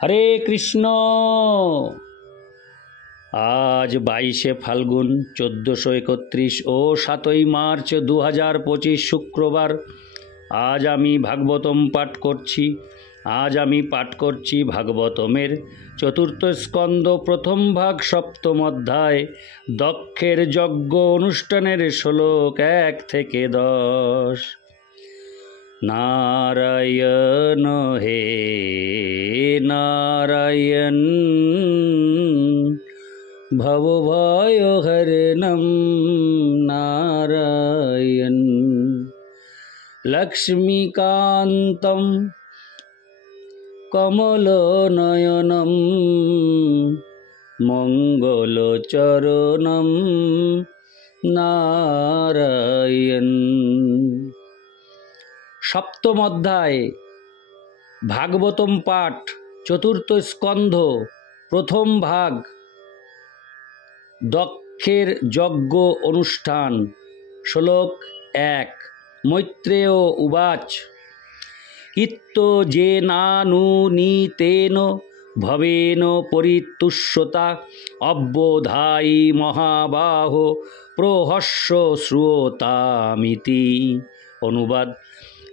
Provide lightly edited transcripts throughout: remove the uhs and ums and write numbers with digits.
হরে কৃষ্ণ। আজ 22শে ফাল্গুন 1431 ও 7ই মার্চ 2025 শুক্রবার। আজ আমি ভাগবতম পাঠ করছি। ভাগবতমের চতুর্থ স্কন্ধ প্রথম ভাগ সপ্তম অধ্যায় দক্ষের যজ্ঞ অনুষ্ঠানের শ্লোক 1 থেকে 10। নারায়ণ হে নারায়ণ ভবভয়হরণম নারায়ণ লক্ষ্মীকান্তম কমলনয়নম মঙ্গলচরণম নারায়ণ। সপ্তম অধ্যায় ভাগবতম পাঠ চতুর্থ স্কন্ধ প্রথম ভাগ দক্ষের যজ্ঞ অনুষ্ঠান। শ্লোক 1। মৈত্রেয় উবাচ ইত্তো যে নানুনীতেন ভবেন পরিতুষ্যতা অব্বোধায়ী মহাবাহো প্রহস্য শ্রুয়তামিতি। অনুবাদ।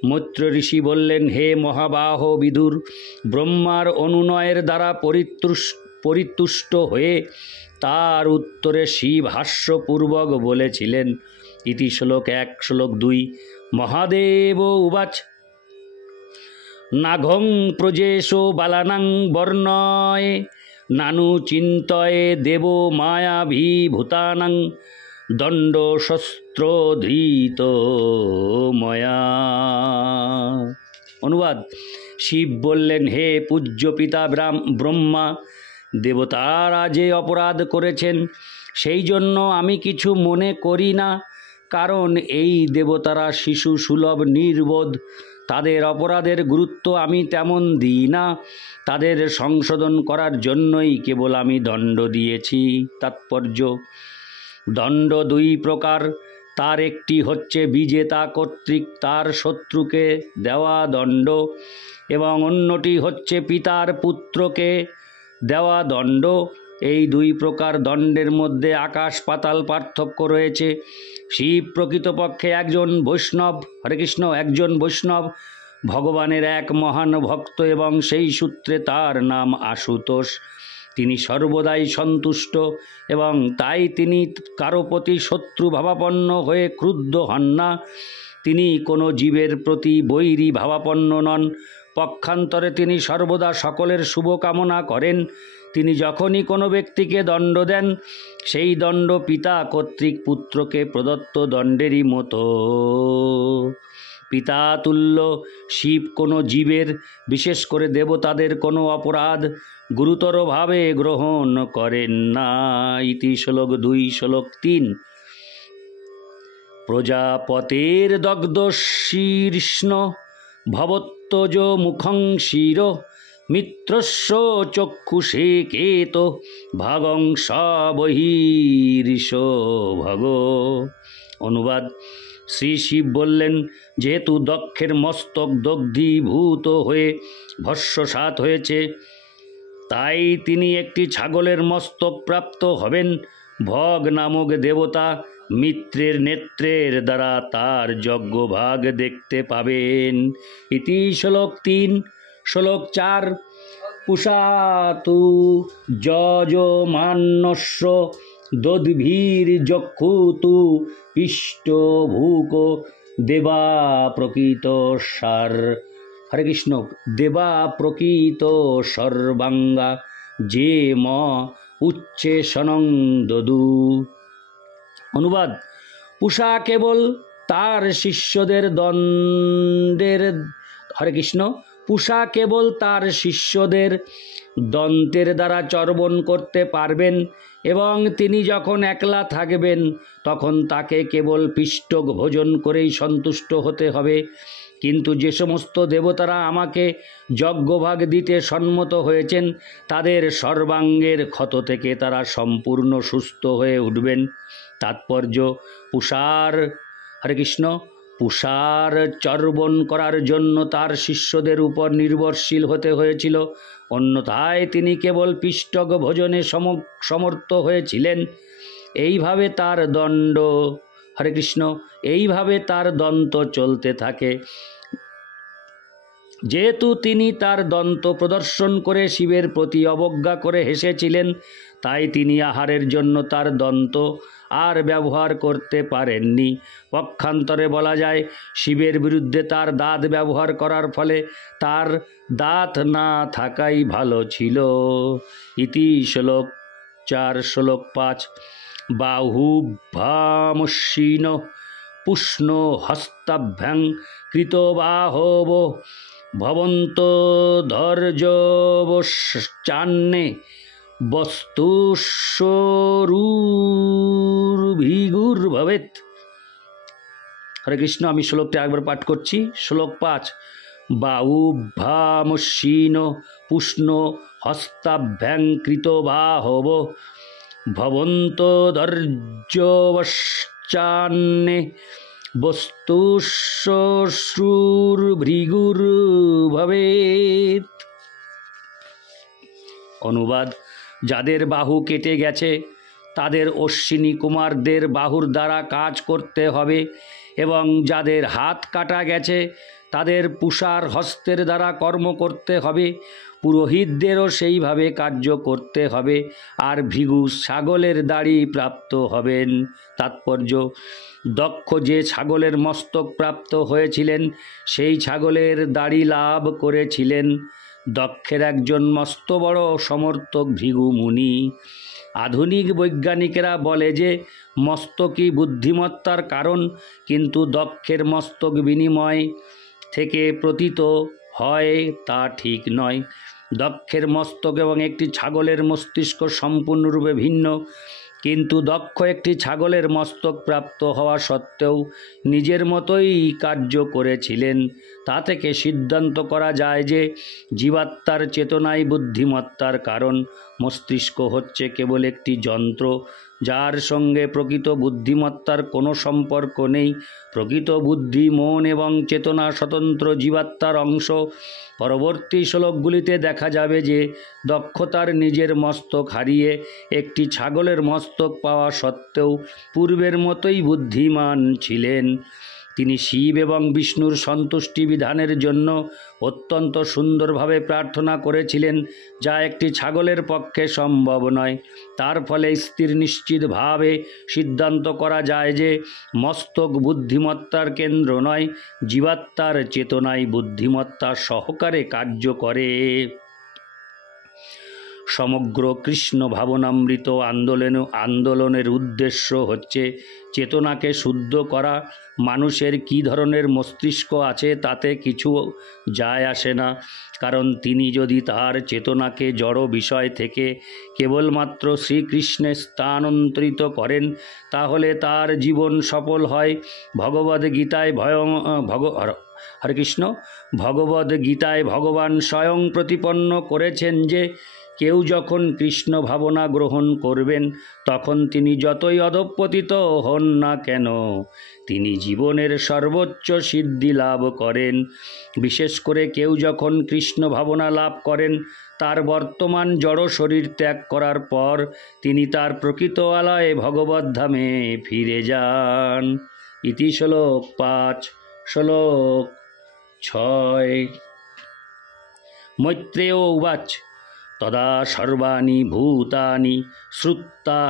মৈত্র ঋষি বললেন, হে মহাবাহ বিদুর, ব্রহ্মার অনুনয়ের দ্বারা পরিতুষ্ট হয়ে তার উত্তরে শিব হাস্যপূর্বক বলেছিলেন। ইতি শ্লোক 1। শ্লোক 2। মহাদেব উবাচ নাঘং প্রজেশো বালানাং বর্ণয়ে নানু চিন্তয়ে দেব মায়াভিভূতানাং দণ্ড শস্ত্র ধৃত ময়া। অনুবাদ। শিব বললেন, হে পূজ্য পিতা ব্রহ্মা, দেবতারা যে অপরাধ করেছেন সেই জন্য আমি কিছু মনে করি না, কারণ এই দেবতারা শিশু সুলভ নির্বোধ। তাদের অপরাধের গুরুত্ব আমি তেমন দিই না। তাদের সংশোধন করার জন্যই কেবল আমি দণ্ড দিয়েছি। তাৎপর্য। দণ্ড 2 প্রকার। তার একটি হচ্ছে বিজেতা কর্তৃক তার শত্রুকে দেওয়া দণ্ড, এবং অন্যটি হচ্ছে পিতার পুত্রকে দেওয়া দণ্ড। এই 2 প্রকার দণ্ডের মধ্যে আকাশ পাতাল পার্থক্য রয়েছে। শিব প্রকৃতপক্ষে একজন বৈষ্ণব, হরে কৃষ্ণ, একজন বৈষ্ণব, ভগবানের এক মহান ভক্ত, এবং সেই সূত্রে তার নাম আশুতোষ। তিনি সর্বদাই সন্তুষ্ট, এবং তাই তিনি কারো প্রতি শত্রু ভাবাপন্ন হয়ে ক্রুদ্ধ হন না। তিনি কোনো জীবের প্রতি বৈরী ভাবাপন্ন নন। পক্ষান্তরে তিনি সর্বদা সকলের শুভকামনা করেন। তিনি যখনই কোনো ব্যক্তিকে দণ্ড দেন, সেই দণ্ড পিতা কর্তৃক পুত্রকে প্রদত্ত দণ্ডেরই মতো। পিতা তুল্য শিব কোনো জীবের, বিশেষ করে দেবতাদের কোনো অপরাধ গুরুতরভাবে গ্রহণ করেন না। ইতি শ্লোক 2। শ্লোক 3। প্রজাপতের দগ্ধ শীর্ষ্ণ ভবত্তজ মুখং শির মিত্রস্য চক্ষুষে কেত ভাগং সবহির্ষ ভগ। অনুবাদ। শ্রী শিব বললেন, যেহেতু দক্ষের মস্তক দগ্ধীভূত হয়ে ভস্মসাৎ হয়েছে, তাই তিনি একটি ছাগলের মস্তক প্রাপ্ত হবেন। ভগ নামক দেবতা মিত্রের নেত্রের দ্বারা তার যজ্ঞভাগ দেখতে পাবেন। ইতি শ্লোক 3। শ্লোক 4। পুষাতু যজমানস্য দদ্ভির্যক্ষুতু ইষ্টভূক দেবা প্রকৃত সার। হরে কৃষ্ণ। দেবা প্রকৃত সর্বাঙ্গা যে ম উচ্চে সনং দদু। অনুবাদ। পূষা কেবল তার শিষ্যদের দ্বন্দ্বের, হরে কৃষ্ণ, পূষা কেবল তার শিষ্যদের দন্তের দ্বারা চর্বণ করতে পারবেন, এবং তিনি যখন একলা থাকবেন তখন তাকে কেবল পিষ্টক ভোজন করেই সন্তুষ্ট হতে হবে। কিন্তু যে সমস্ত দেবতারা আমাকে যজ্ঞভাগ দিতে সম্মত হয়েছেন, তাদের সর্বাঙ্গের ক্ষত থেকে তারা সম্পূর্ণ সুস্থ হয়ে উঠবেন। তাৎপর্য। পুষার, হরে কৃষ্ণ, পুষার চর্বণ করার জন্য তার শিষ্যদের উপর নির্ভরশীল হতে হয়েছিল, অন্যথায় তিনি কেবল পিষ্টক ভোজনে সমর্থ হয়েছিলেন। এইভাবে তার হরে কৃষ্ণ, এইভাবে তার দন্ত চলতে থাকে। যেহেতু তিনি তার দন্ত প্রদর্শন করে শিবের প্রতি অবজ্ঞা করে হেসেছিলেন, তাই তিনি আহারের জন্য তার দন্ত আর ব্যবহার করতে পারেননি। পক্ষান্তরে বলা যায়, শিবের বিরুদ্ধে তার দাঁত ব্যবহার করার ফলে তার দাঁত না থাকাই ভালো ছিল। ইতি শ্লোক 4 শ্লোক 5। বাহুভ্যামশ্বিন পুষ্ণ হস্তাভ্যাং কৃতবাহব ভবন্ত ধৈর্যবশ্চান্নে বস্তুস্বরূর্ভিগুর্ভবেৎ। হরে কৃষ্ণ, আমি শ্লোকটা একবার পাঠ করছি। শ্লোক 5। বাহুভ্যামশ্বিন পুষ্ণ হস্তাভ্যাং কৃতবাহব ভবন্ত ধৈর্যবশ্চান্নে বস্তুস্বরূর্ভিগুর্ভবেৎ। অনুবাদ: যাদের বাহু কেটে গেছে তাদের অশ্বিনী কুমারদের বাহুর দ্বারা কাজ করতে হবে, এবং যাদের হাত কাটা গেছে তাদের পুষার হস্তের দ্বারা কর্ম করতে হবে। পুরোহিতদেরও সেইভাবে কার্য করতে হবে, আর ভৃগু ছাগলের দাড়ি প্রাপ্ত হবেন। তাৎপর্য: দক্ষ যে ছাগলের মস্তক প্রাপ্ত হয়েছিলেন সেই ছাগলের দাড়ি লাভ করেছিলেন। দক্ষের একজন মস্ত বড় সমর্থক ভৃগু মুনি। আধুনিক বৈজ্ঞানিকেরা বলে যে মস্তকই বুদ্ধিমত্তার কারণ, কিন্তু দক্ষের মস্তক বিনিময় থেকে প্রতীত হয় তা ঠিক নয়। দক্ষের মস্তক এবং একটি ছাগলের মস্তিষ্ক সম্পূর্ণরূপে ভিন্ন, কিন্তু দক্ষ একটি ছাগলের মস্তক প্রাপ্ত হওয়া সত্ত্বেও নিজের মতোই কার্য করেছিলেন। তা থেকে সিদ্ধান্ত করা যায় যে জীবাত্মার চেতনাই বুদ্ধিমত্তার কারণ। মস্তিষ্ক হচ্ছে কেবল একটি যন্ত্র, যার সঙ্গে প্রকৃত বুদ্ধিমত্তার কোনো সম্পর্ক নেই। প্রকৃত বুদ্ধি, মন এবং চেতনা স্বতন্ত্র জীবাত্মার অংশ। পরবর্তী শ্লোকগুলিতে দেখা যাবে যে দক্ষতার নিজের মস্তক হারিয়ে একটি ছাগলের মস্তক পাওয়া সত্ত্বেও পূর্বের মতোই বুদ্ধিমান ছিলেন। তিনি শিব এবং বিষ্ণুর সন্তুষ্টি বিধানের জন্য অত্যন্ত সুন্দরভাবে প্রার্থনা করেছিলেন, যা একটি ছাগলের পক্ষে সম্ভব নয়। তার ফলে স্থির নিশ্চিতভাবে সিদ্ধান্ত করা যায় যে মস্তক বুদ্ধিমত্তার কেন্দ্র নয়, জীবাত্মার চেতনাই বুদ্ধিমত্তা সহকারে কার্য করে। সমগ্র কৃষ্ণ ভাবনামৃত আন্দোলনের উদ্দেশ্য হচ্ছে চেতনাকে শুদ্ধ করা। মানুষের কী ধরনের মস্তিষ্ক আছে তাতে কিছু যায় আসে না, কারণ তিনি যদি তার চেতনাকে জড় বিষয় থেকে কেবলমাত্র শ্রীকৃষ্ণে স্থানান্তরিত করেন তাহলে তার জীবন সফল হয়। ভগবদ্গীতায় হরে কৃষ্ণ, ভগবদ্গীতায় ভগবান স্বয়ং প্রতিপন্ন করেছেন যে কেউ যখন কৃষ্ণ ভাবনা গ্রহণ করবেন তখন তিনি যতই অধঃপতিত হন না কেন তিনি জীবনের সর্বোচ্চ সিদ্ধি লাভ করেন। বিশেষ করে কেউ যখন কৃষ্ণ ভাবনা লাভ করেন তার বর্তমান জড় শরীর ত্যাগ করার পর তিনি তার প্রকৃত আলয়ে ভগবদ্ধামে ফিরে যান। ইতি শ্লোক 5। শ্লোক 6। মৈত্রেয় উবাচ তদা সর্বাণি ভূতানি শ্রুত্বা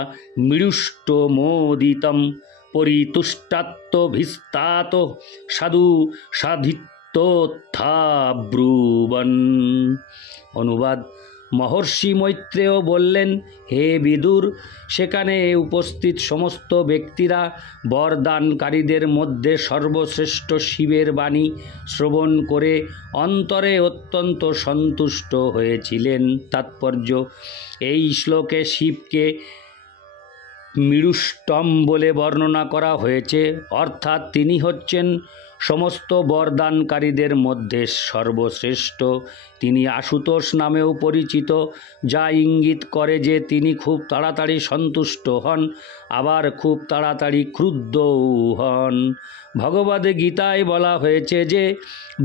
মৃষ্টমোদিতম পরিতুষ্টাত্তভিস্তাত সাধু সাধিত্যোত্থাব্রুবন। অনুবাদ: মহর্ষি মৈত্রেয় বললেন, হে বিদুর, সেখানে উপস্থিত সমস্ত ব্যক্তিরা বরদানকারীদের মধ্যে সর্বশ্রেষ্ঠ শিবের বাণী শ্রবণ করে অন্তরে অত্যন্ত সন্তুষ্ট হয়েছিলেন। তাৎপর্য: এই শ্লোকে শিবকে মৃষ্টম বলে বর্ণনা করা হয়েছে, অর্থাৎ তিনি হচ্ছেন সমস্ত বরদানকারীদের মধ্যে সর্বশ্রেষ্ঠ। তিনি আশুতোষ নামেও পরিচিত, যা ইঙ্গিত করে যে তিনি খুব তাড়াতাড়ি সন্তুষ্ট হন, আবার খুব তাড়াতাড়ি ক্রুদ্ধও হন। ভগবদ গীতায় বলা হয়েছে যে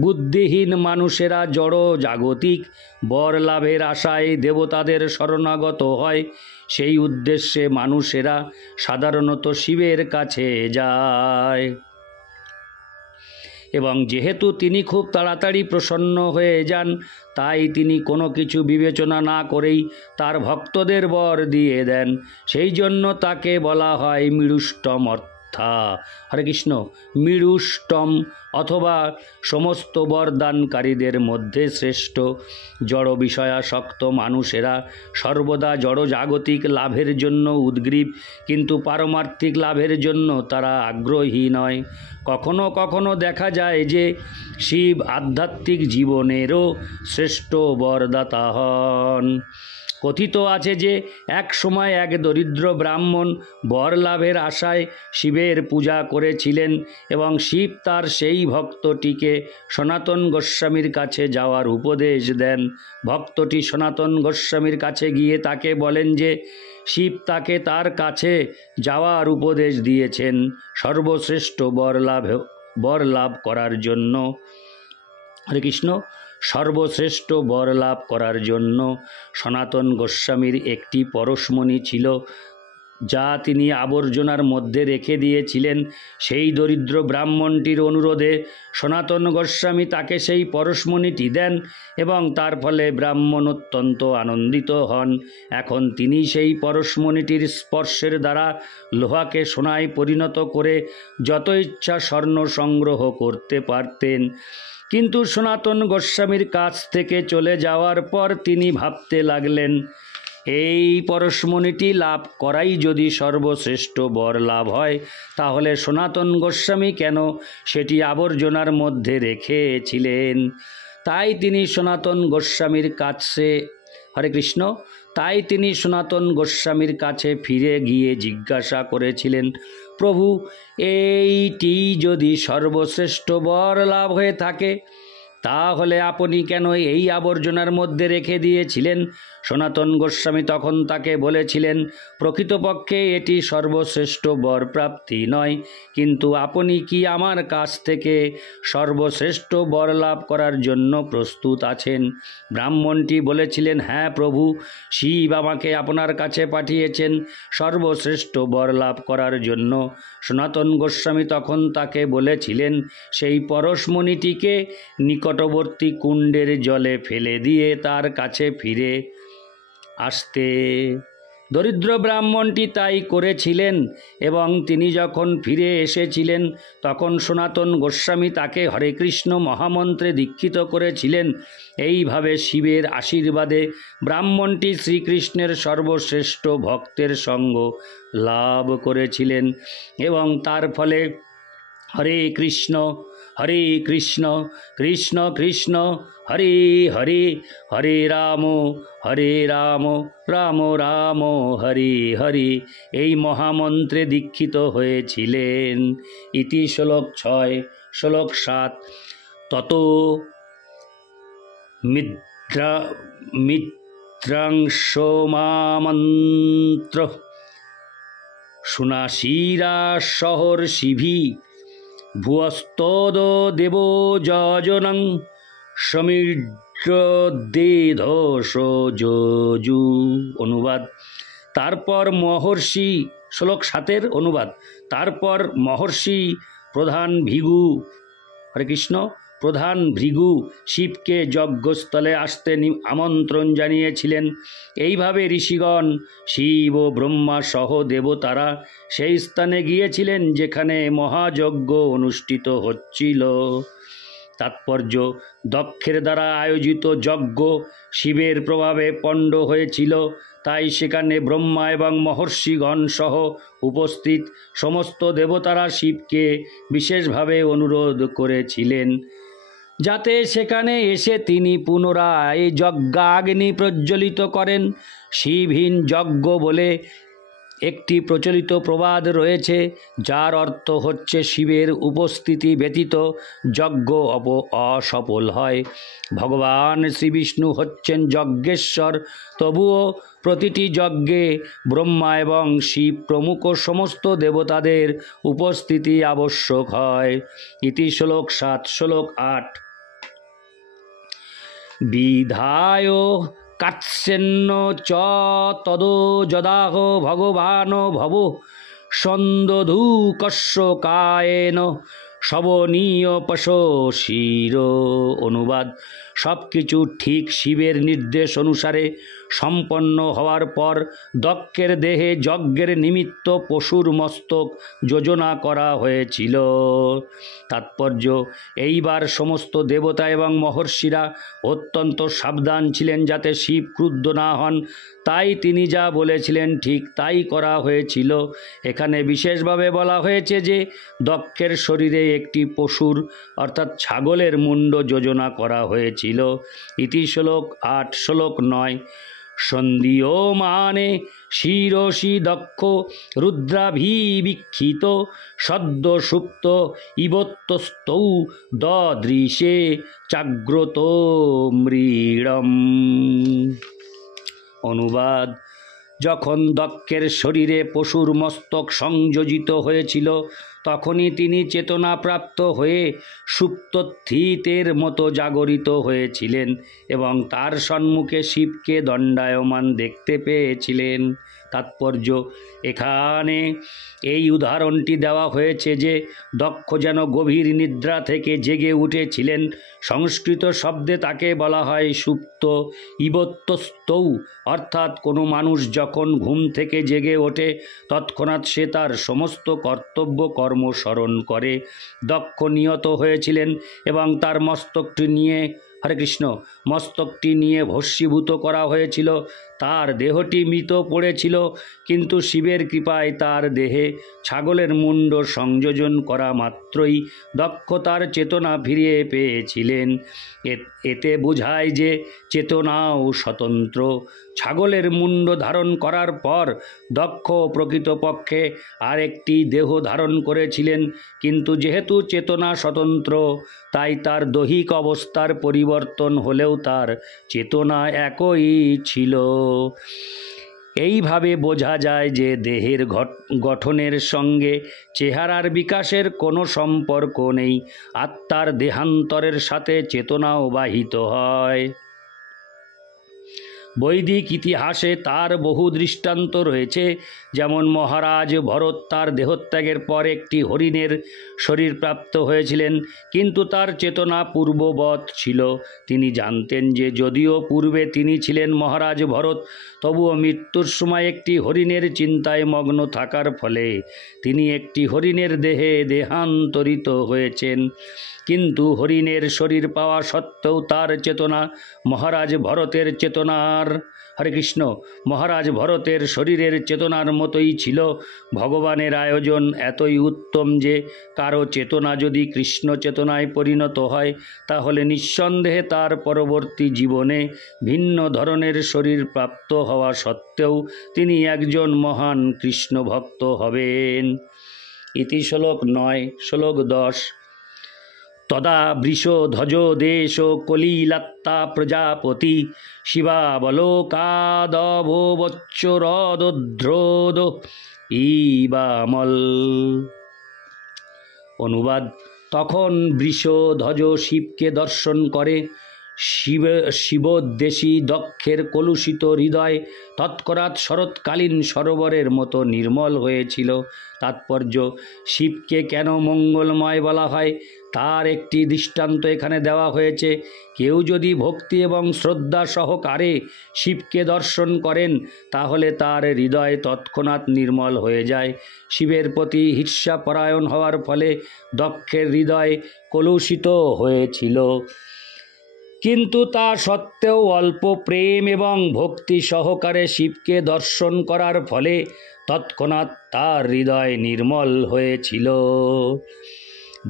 বুদ্ধিহীন মানুষেরা জড় জাগতিক বর লাভের আশায় দেবতাদের শরণাগত হয়। সেই উদ্দেশ্যে মানুষেরা সাধারণত শিবের কাছে যায়, এবং যেহেতু তিনি খুব তাড়াতাড়ি প্রসন্ন হয়ে যান, তাই তিনি কোনো কিছু বিবেচনা না করেই তার ভক্তদের বর দিয়ে দেন। সেই জন্য তাকে বলা হয় মৃড়ুষ্টম, হরে কৃষ্ণ, মৃড়ুষ্টম অথবা সমস্ত বরদানকারীদের মধ্যে শ্রেষ্ঠ। জড় বিষয়াসক্ত মানুষেরা সর্বদা জড় জাগতিক লাভের জন্য উদ্গ্রীব, কিন্তু পারমার্থিক লাভের জন্য তারা আগ্রহী নয়। কখনো কখনো দেখা যায় যে শিব আধ্যাত্মিক জীবনেরও শ্রেষ্ঠ বরদাতা হন। কথিত আছে যে এক সময় এক দরিদ্র ব্রাহ্মণ বর লাভের আশায় শিবের পূজা করেছিলেন, এবং শিব তার সেই ভক্তটিকে সনাতন গোস্বামীর কাছে যাওয়ার উপদেশ দেন। ভক্তটি সনাতন গোস্বামীর কাছে গিয়ে তাকে বলেন যে শিব তাকে তার কাছে যাওয়ার উপদেশ দিয়েছেন সর্বশ্রেষ্ঠ বর লাভ করার জন্য। হরে কৃষ্ণ, সর্বশ্রেষ্ঠ বর লাভ করার জন্য সনাতন গোস্বামীর একটি পরশমণি ছিল, যা তিনি আবর্জনার মধ্যে রেখে দিয়েছিলেন। সেই দরিদ্র ব্রাহ্মণটির অনুরোধে সনাতন গোস্বামী তাকে সেই পরশমণিটি দেন, এবং তার ফলে ব্রাহ্মণ অত্যন্ত আনন্দিত হন। এখন তিনি সেই পরশমণিটির স্পর্শের দ্বারা লোহাকে সোনায় পরিণত করে যত ইচ্ছা স্বর্ণ সংগ্রহ করতে পারতেন। কিন্তু সনাতন গোস্বামীর কাছ থেকে চলে যাওয়ার পর তিনি ভাবতে লাগলেন, এই পরশমণিটি লাভ করাই যদি সর্বশ্রেষ্ঠ বর লাভ হয়, তাহলে সনাতন গোস্বামী কেন সেটি আবর্জনার মধ্যে রেখেছিলেন? তাই তিনি সনাতন গোস্বামীর কাছে, হরে কৃষ্ণ, তাই তিনি সনাতন গোস্বামীর কাছে ফিরে গিয়ে জিজ্ঞাসা করেছিলেন, প্রভু, এইটি যদি সর্বশ্রেষ্ঠ বর লাভ হয়ে থাকে, তাহলে আপনি কেন এই আবর্জনার মধ্যে রেখে দিয়েছিলেন? সনাতন গোস্বামী তখন তাকে বলেছিলেন, প্রকৃতপক্ষে এটি সর্বশ্রেষ্ঠ বর প্রাপ্তি নয়, কিন্তু আপনি কি আমার কাছ থেকে সর্বশ্রেষ্ঠ বর লাভ করার জন্য প্রস্তুত আছেন? ব্রাহ্মণটি বলেছিলেন, হ্যাঁ প্রভু, শিব আমাকে আপনার কাছে পাঠিয়েছেন সর্বশ্রেষ্ঠ বর লাভ করার জন্য। সনাতন গোস্বামী তখন তাকে বলেছিলেন সেই পরশমণিটিকে নিকটবর্তী কুণ্ডের জলে ফেলে দিয়ে তার কাছে ফিরে আসতে। দরিদ্র ব্রাহ্মণটি তাই করেছিলেন, এবং তিনি যখন ফিরে এসেছিলেন তখন সনাতন গোস্বামী তাকে হরে কৃষ্ণ মহামন্ত্রে দীক্ষিত করেছিলেন। এইভাবে শিবের আশীর্বাদে ব্রাহ্মণটি শ্রীকৃষ্ণের সর্বশ্রেষ্ঠ ভক্তের সঙ্গ লাভ করেছিলেন, এবং তার ফলে হরে কৃষ্ণ কৃষ্ণ কৃষ্ণ হরে হরে, হরে রাম রাম রাম হরে হরে এই মহামন্ত্রে দীক্ষিত হয়েছিলেন। ইতি শ্লোক 6। শ্লোক 7। তত মিত্রাংশমামন্ত্র সুনাশীরা সহর্ষিভি ভুয়স্তদ দেব যজনং সমীর্দ্রেধসজু। অনুবাদ। তারপর মহর্ষি, শ্লোক 7 অনুবাদ। তারপর মহর্ষি প্রধান ভৃগু, হরে কৃষ্ণ, প্রধান ভৃগু শিবকে যজ্ঞস্থলে আসতে আমন্ত্রণ জানিয়েছিলেন। এইভাবে ঋষিগণ, শিব ও ব্রহ্মা সহ দেবতারা সেই স্থানে গিয়েছিলেন যেখানে মহাযজ্ঞ অনুষ্ঠিত হচ্ছিল। তাৎপর্য: দক্ষের দ্বারা আয়োজিত যজ্ঞ শিবের প্রভাবে পণ্ড হয়েছিল, তাই সেখানে ব্রহ্মা এবং মহর্ষিগণ সহ উপস্থিত সমস্ত দেবতারা শিবকে বিশেষভাবে অনুরোধ করেছিলেন যাতে সেখানে এসে তিনি পুনরায় যজ্ঞাগ্নি প্রজ্বলিত করেন। শিবহীন যজ্ঞ বলে একটি প্রচলিত প্রবাদ রয়েছে, যার অর্থ হচ্ছে শিবের উপস্থিতি ব্যতীত যজ্ঞ অসফল হয়। ভগবান শ্রীবিষ্ণু হচ্ছেন যজ্ঞেশ্বর, তবুও প্রতিটি যজ্ঞে ব্রহ্মা এবং শিব প্রমুখ সমস্ত দেবতাদের উপস্থিতি আবশ্যক হয়। ইতি শ্লোক 7। শ্লোক 8। বিধায় কাৎস্যেন্ন চ তদো যদাহ ভগবান ভব সন্দধূকস্য কায়েন শবনীয় পশশির। অনুবাদ: সব কিছু ঠিক শিবের নির্দেশ অনুসারে সম্পন্ন হওয়ার পর দক্ষের দেহে যজ্ঞের নিমিত্ত পশুর মস্তক যোজনা করা হয়েছিল। তাৎপর্য: এইবার সমস্ত দেবতা এবং মহর্ষিরা অত্যন্ত সাবধান ছিলেন যাতে শিব ক্রুদ্ধ না হন, তাই তিনি যা বলেছিলেন ঠিক তাই করা হয়েছিল। এখানে বিশেষভাবে বলা হয়েছে যে দক্ষের শরীরে একটি পশুর অর্থাৎ ছাগলের মুণ্ড যোজনা করা হয়েছিল। ইতি শ্লোক 8। শ্লোক 9। সন্ধিয়মানে শিরসি দক্ষ রুদ্রাভিবীক্ষিত সদ্য সুপ্ত ইবত্তস্তৌ দদৃশে চাগ্রত মৃড়ম। অনুবাদ: যখন দক্ষের শরীরে পশুর মস্তক সংযোজিত হয়েছিল তখনই তিনি চেতনাপ্রাপ্ত হয়ে সুপ্তস্থিতের মতো জাগরিত হয়েছিলেন এবং তার সম্মুখে শিবকে দণ্ডায়মান দেখতে পেয়েছিলেন। তাৎপর্য: এখানে এই উদাহরণটি দেওয়া হয়েছে যে দক্ষ যেন গভীর নিদ্রা থেকে জেগে উঠেছিলেন। সংস্কৃত শব্দে তাকে বলা হয় সুপ্ত ইবত্তস্তৌ, অর্থাৎ কোনো মানুষ যখন ঘুম থেকে জেগে ওঠে তৎক্ষণাৎ সে তার সমস্ত কর্তব্য কর্ম স্মরণ করে। দক্ষ নিহত হয়েছিলেন এবং তার মস্তকটি নিয়ে ভস্মীভূত করা হয়েছিল। তার দেহটি মৃত পড়েছিল, কিন্তু শিবের কৃপায় তার দেহে ছাগলের মুণ্ড সংযোজন করা মাত্রই দক্ষ তার চেতনা ফিরিয়ে পেয়েছিলেন। এতে বোঝায় যে চেতনাও স্বতন্ত্র। ছাগলের মুণ্ড ধারণ করার পর দক্ষ প্রকৃতপক্ষে আরেকটি দেহ ধারণ করেছিলেন, কিন্তু যেহেতু চেতনা স্বতন্ত্র তাই তার দৈহিক অবস্থার পরিবর্তন হলেও তার চেতনা একই ছিল। এইভাবে বোঝা যায় যে দেহের গঠনের সঙ্গে চেহারার বিকাশের কোনো সম্পর্ক নেই। আত্মার দেহান্তরের সাথে চেতনাও বাহিত হয়। বৈদিক ইতিহাসে তার বহু দৃষ্টান্ত রয়েছে, যেমন মহারাজ ভরত তার দেহত্যাগের পর একটি হরিণের শরীর প্রাপ্ত হয়েছিলেন, কিন্তু তার চেতনা পূর্ববৎ ছিল। তিনি জানতেন যে যদিও পূর্বে তিনি ছিলেন মহারাজ ভরত, তবুও মৃত্যুর সময় একটি হরিণের চিন্তায় মগ্ন থাকার ফলে তিনি একটি হরিণের দেহে দেহান্তরিত হয়েছেন। কিন্তু হরিণের শরীর পাওয়া সত্ত্বেও তার চেতনা মহারাজ ভরতের মহারাজ ভরতের শরীরের চেতনার মতোই ছিল। ভগবানের আয়োজন এতই উত্তম যে কারো চেতনা যদি কৃষ্ণ চেতনায় পরিণত হয় তাহলে নিঃসন্দেহে তার পরবর্তী জীবনে ভিন্ন ধরনের শরীর প্রাপ্ত হওয়া সত্ত্বেও তিনি একজন মহান কৃষ্ণ ভক্ত হবেন। ইতি শ্লোক 9। শ্লোক 10। তদা বৃষধ্বজ দেশ কলিলাত্তা প্রজাপতি শিবাবলোকাদভোবচ্চরদ্রোদ ইবামল। অনুবাদ: তখন বৃষধ্বজ শিবকে দর্শন করে। শিবোদ্দেশী দক্ষের কলুষিত হৃদয় তৎক্ষণাৎ শরৎকালীন সরোবরের মতো নির্মল হয়েছিল। তাৎপর্য: শিবকে কেন মঙ্গলময় বলা হয় তার একটি দৃষ্টান্ত এখানে দেওয়া হয়েছে। কেউ যদি ভক্তি এবং শ্রদ্ধা সহকারে শিবকে দর্শন করেন তাহলে তার হৃদয় তৎক্ষণাৎ নির্মল হয়ে যায়। শিবের প্রতি ঈর্ষাপরায়ণ হওয়ার ফলে দক্ষের হৃদয় কলুষিত হয়েছিল, কিন্তু তা সত্ত্বেও অল্প প্রেম এবং ভক্তি সহকারে শিবকে দর্শন করার ফলে তৎক্ষণাৎ তার হৃদয় নির্মল হয়েছিল।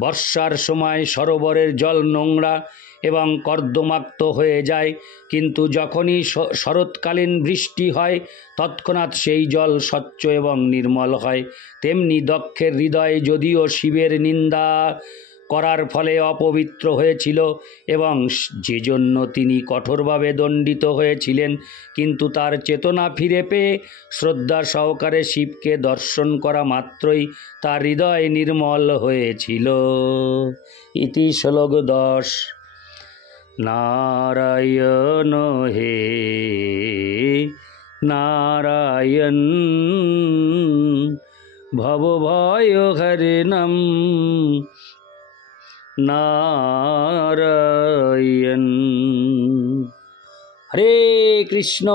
বর্ষার সময় সরোবরের জল নোংরা এবং কর্দমাক্ত হয়ে যায়, কিন্তু যখনই শরৎকালীন বৃষ্টি হয় তৎক্ষণাৎ সেই জল স্বচ্ছ এবং নির্মল হয়। তেমনি দক্ষের হৃদয় যদিও শিবের নিন্দা করার ফলে অপবিত্র হয়েছিল এবং যে জন্য তিনি কঠোরভাবে দণ্ডিত হয়েছিলেন, কিন্তু তার চেতনা ফিরে পেয়ে শ্রদ্ধা সহকারে শিবকে দর্শন করা মাত্রই তার হৃদয় নির্মল হয়েছিল। ইতি শ্লোক 10। নারায়ণ হে নারায়ণ ভবভয়হরিণম নারায়ণ। হরে কৃষ্ণ।